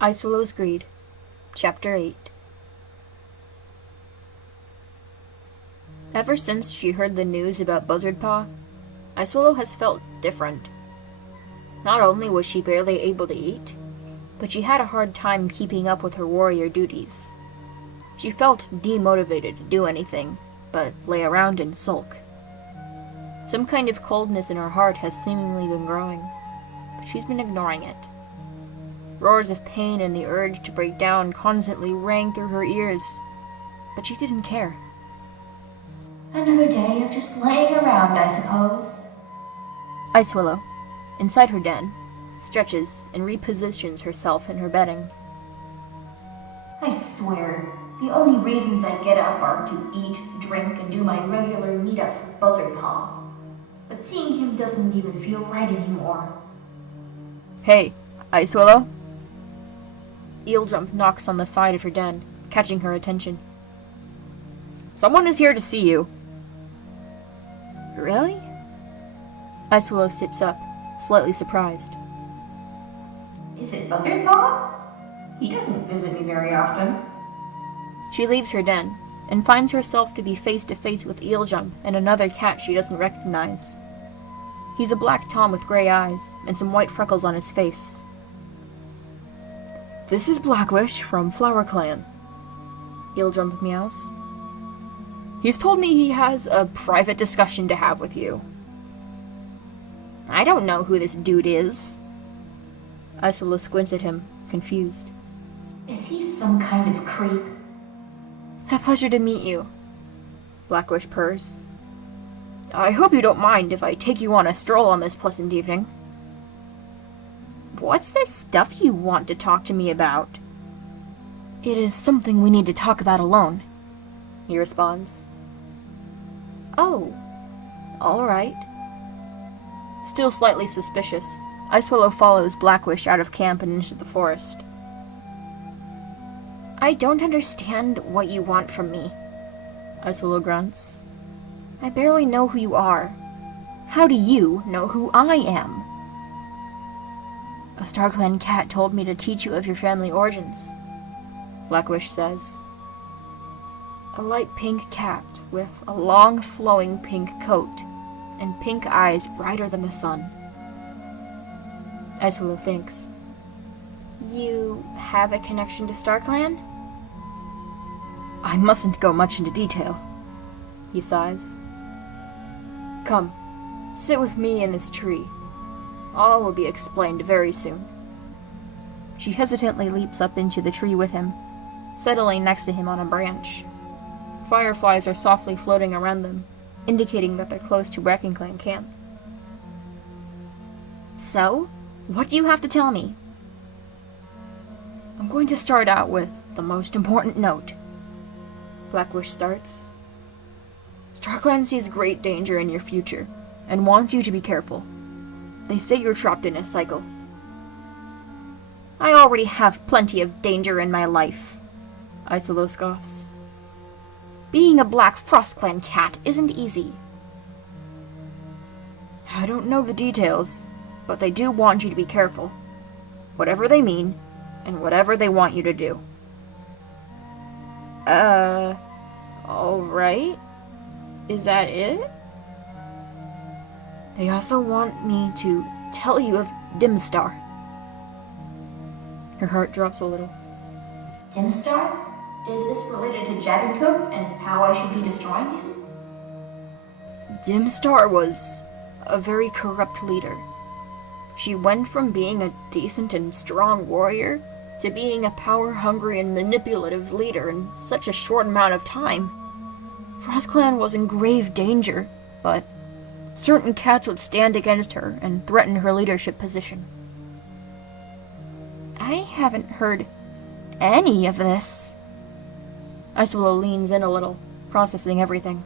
Icewillow's Greed, Chapter 8. Ever since she heard the news about Buzzardpaw, Icewillow has felt different. Not only was she barely able to eat, but she had a hard time keeping up with her warrior duties. She felt demotivated to do anything, but lay around and sulk. Some kind of coldness in her heart has seemingly been growing, but she's been ignoring it. Roars of pain and the urge to break down constantly rang through her ears, but she didn't care. Another day of just laying around, I suppose. Icewillow, inside her den, stretches and repositions herself in her bedding. I swear, the only reasons I get up are to eat, drink, and do my regular meetups with Buzzardpaw. But seeing him doesn't even feel right anymore. Hey, Icewillow? Eeljump knocks on the side of her den, catching her attention. Someone is here to see you. Really? Icewillow sits up, slightly surprised. Is it Buzzardpaw? He doesn't visit me very often. She leaves her den, and finds herself to be face to face with Eeljump and another cat she doesn't recognize. He's a black Tom with gray eyes, and some white freckles on his face. This is Blackwish from Flower Clan, Eeljump meows. He's told me he has a private discussion to have with you. I don't know who this dude is. Icewillow squints at him, confused. Is he some kind of creep? A pleasure to meet you, Blackwish purrs. I hope you don't mind if I take you on a stroll on this pleasant evening. What's this stuff you want to talk to me about? It is something we need to talk about alone, he responds. Oh, all right. Still slightly suspicious, Icewillow follows Blackwish out of camp and into the forest. I don't understand what you want from me, Icewillow grunts. I barely know who you are. How do you know who I am? A StarClan cat told me to teach you of your family origins, Blackwish says. A light pink cat with a long flowing pink coat and pink eyes brighter than the sun. Icewillow thinks. You have a connection to StarClan? I mustn't go much into detail, he sighs. Come, sit with me in this tree. All will be explained very soon. She hesitantly leaps up into the tree with him, settling next to him on a branch. Fireflies are softly floating around them, indicating that they're close to Bracken Clan camp. So, what do you have to tell me? I'm going to start out with the most important note. Blackwish starts. StarClan sees great danger in your future, and wants you to be careful. They say you're trapped in a cycle. I already have plenty of danger in my life, Icewillow scoffs. Being a Black FrostClan cat isn't easy. I don't know the details, but they do want you to be careful. Whatever they mean, and whatever they want you to do. Alright? Is that it? They also want me to tell you of Dimstar. Her heart drops a little. Dimstar? Is this related to Jaggedcoat and how I should be destroying him? Dimstar was a very corrupt leader. She went from being a decent and strong warrior to being a power-hungry and manipulative leader in such a short amount of time. FrostClan was in grave danger, but certain cats would stand against her and threaten her leadership position. I haven't heard any of this. Icewillow leans in a little, processing everything.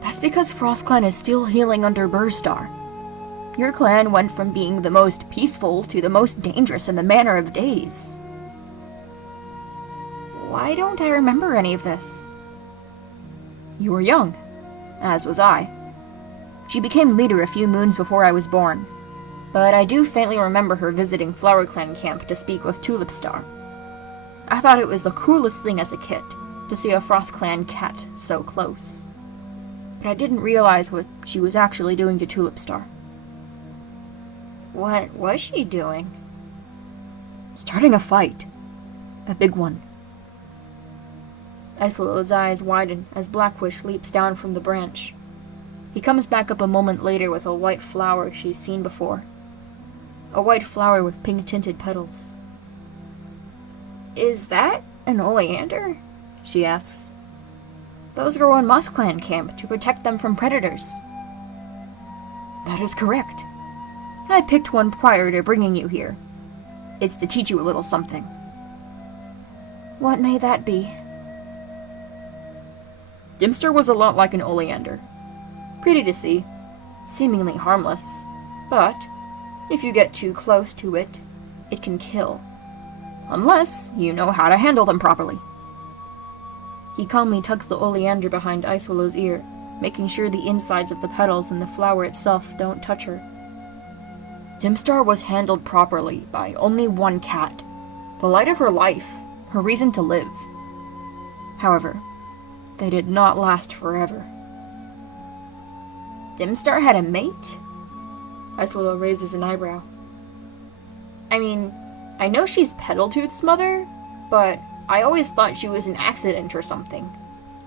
That's because FrostClan is still healing under Burstar. Your clan went from being the most peaceful to the most dangerous in the manner of days. Why don't I remember any of this? You were young, as was I. She became leader a few moons before I was born, but I do faintly remember her visiting Flower Clan camp to speak with Tulip Star. I thought it was the coolest thing as a kid to see a Frost Clan cat so close. But I didn't realize what she was actually doing to Tulip Star. What was she doing? Starting a fight. A big one. Icewillow's eyes widen as Blackwish leaps down from the branch. He comes back up a moment later with a white flower she's seen before. A white flower with pink-tinted petals. Is that an oleander? She asks. Those grow in Moss Clan camp to protect them from predators. That is correct. I picked one prior to bringing you here. It's to teach you a little something. What may that be? Dimster was a lot like an oleander. Pretty to see, seemingly harmless, but if you get too close to it, it can kill. Unless you know how to handle them properly. He calmly tucks the oleander behind Icewillow's ear, making sure the insides of the petals and the flower itself don't touch her. Dimstar was handled properly by only one cat, the light of her life, her reason to live. However, they did not last forever. Dimstar had a mate? Icewillow raises an eyebrow. I mean, I know she's Petaltooth's mother, but I always thought she was an accident or something.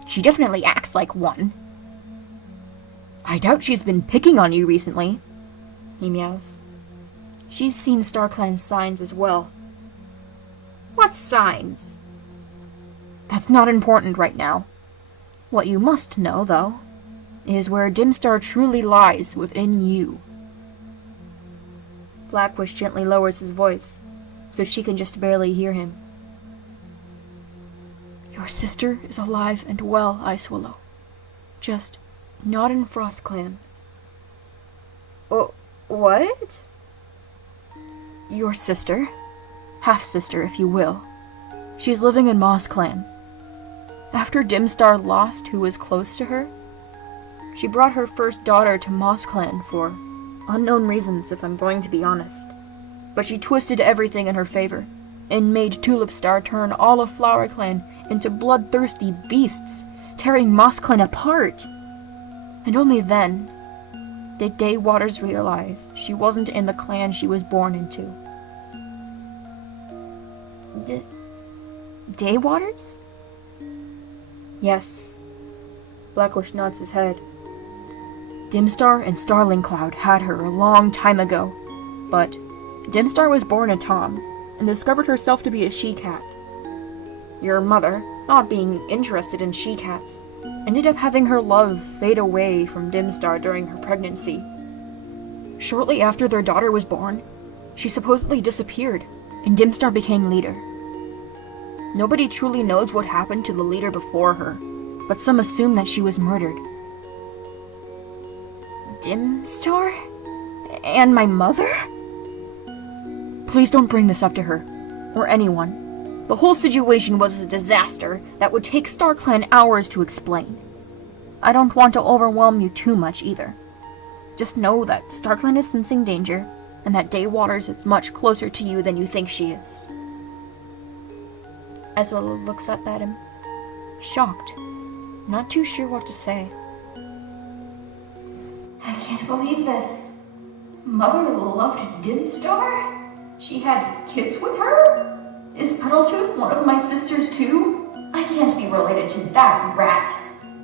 She definitely acts like one. I doubt she's been picking on you recently, he meows. She's seen StarClan signs as well. What signs? That's not important right now. What you must know, though, is where Dimstar truly lies within you. Blackwish gently lowers his voice, so she can just barely hear him. Your sister is alive and well, Icewillow. Just not in Frost Clan. What? Your sister, half-sister if you will, she's living in Moss Clan. After Dimstar lost who was close to her, she brought her first daughter to Moss Clan for unknown reasons, if I'm going to be honest. But she twisted everything in her favor, and made Tulip Star turn all of Flower Clan into bloodthirsty beasts, tearing Moss Clan apart. And only then did Daywaters realize she wasn't in the clan she was born into. Daywaters? Yes. Blackwish nods his head. Dimstar and Starling Cloud had her a long time ago, but Dimstar was born a Tom and discovered herself to be a she-cat. Your mother, not being interested in she-cats, ended up having her love fade away from Dimstar during her pregnancy. Shortly after their daughter was born, she supposedly disappeared, and Dimstar became leader. Nobody truly knows what happened to the leader before her, but some assume that she was murdered. Dimstar? And my mother? Please don't bring this up to her, or anyone. The whole situation was a disaster that would take StarClan hours to explain. I don't want to overwhelm you too much either. Just know that StarClan is sensing danger, and that Daywaters is much closer to you than you think she is. Icewillow looks up at him, shocked, not too sure what to say. I can't believe this. Mother loved Dimstar? She had kids with her? Is Petaltooth one of my sisters too? I can't be related to that rat.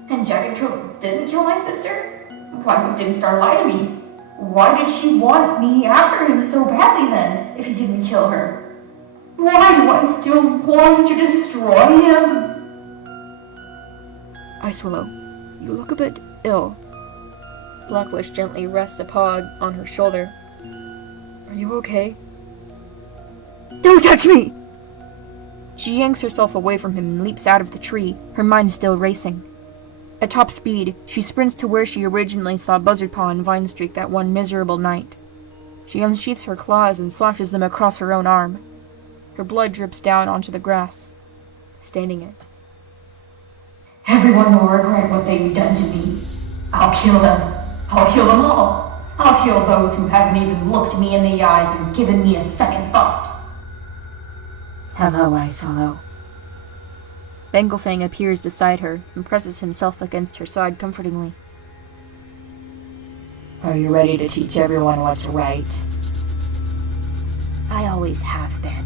And Jaggedcoat didn't kill my sister? Why would Dimstar lie to me? Why did she want me after him so badly then, if he didn't kill her? Why do I still want to destroy him? Icewillow, you look a bit ill. Blackwish gently rests a paw on her shoulder. Are you okay? Don't touch me! She yanks herself away from him and leaps out of the tree, her mind still racing. At top speed, she sprints to where she originally saw Buzzardpaw and Vinestreak that one miserable night. She unsheaths her claws and slashes them across her own arm. Her blood drips down onto the grass, staining it. Everyone will regret what they've done to me. I'll kill them. I'll kill them all. I'll kill those who haven't even looked me in the eyes and given me a second thought. Hello, Icewillow. Bengalfang appears beside her and presses himself against her side comfortingly. Are you ready to teach everyone what's right? I always have been.